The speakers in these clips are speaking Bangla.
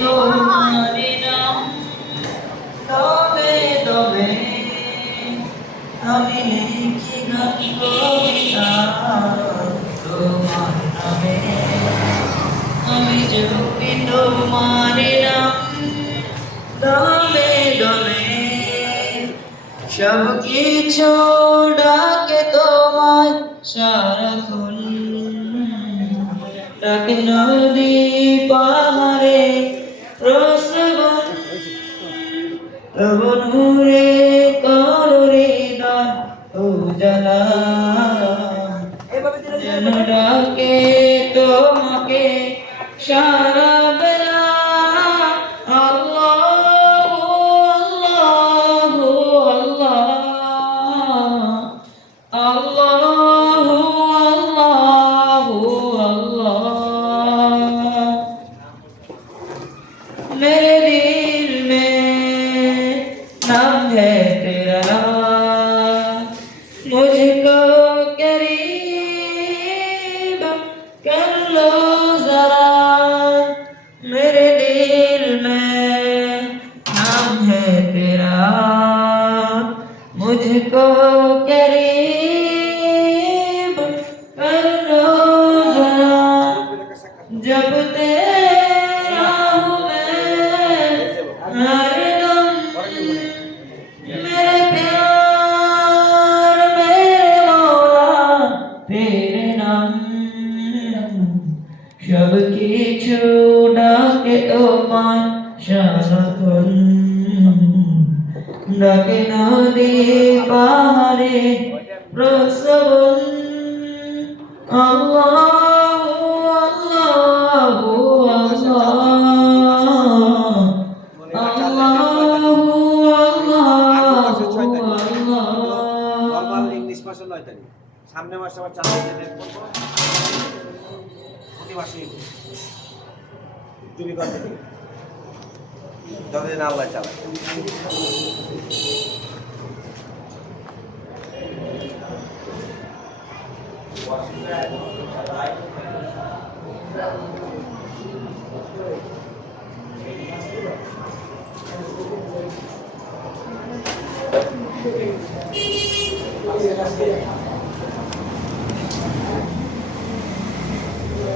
তোমারি নাম দমে দমে আমি লিখি গান কবিতা তোমার নামে আমি জপি তোমারি নাম দমে দমে সব কিছু ডাকে তোমায় সারাক্ষণ ডাকে নদী পাহাড়ে রসবন তব নূরে কররে দান উজালা যেন ডাকে তোমাকে সারা বেলা আল্লাহু আল্লাহু আল্লাহ আল্লাহু আল্লাহু আল্লাহ मेरे दिल में नाम है तेरा मुझको करीब कर लो जरा मेरे दिल में नाम है तेरा मुझको करीब कर लो जरा जब तेरा हूँ मैं हरदम मेरे प्यार मेरे मौला तेरे नाम सब কিছু ডাকে তোমায় সারাক্ষণ ডাকে নদী পাহাড়ে প্রসবন আল্লাহু আল্লাহু আল্লাহু নরমাল ইংলিশ ভাষা নয় তাই সামনে মাসে আবার চালু দিতে বলবো প্রতি মাসে তুমি করতে দিই যতদিন আল্লাহ চালায়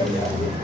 Yeah.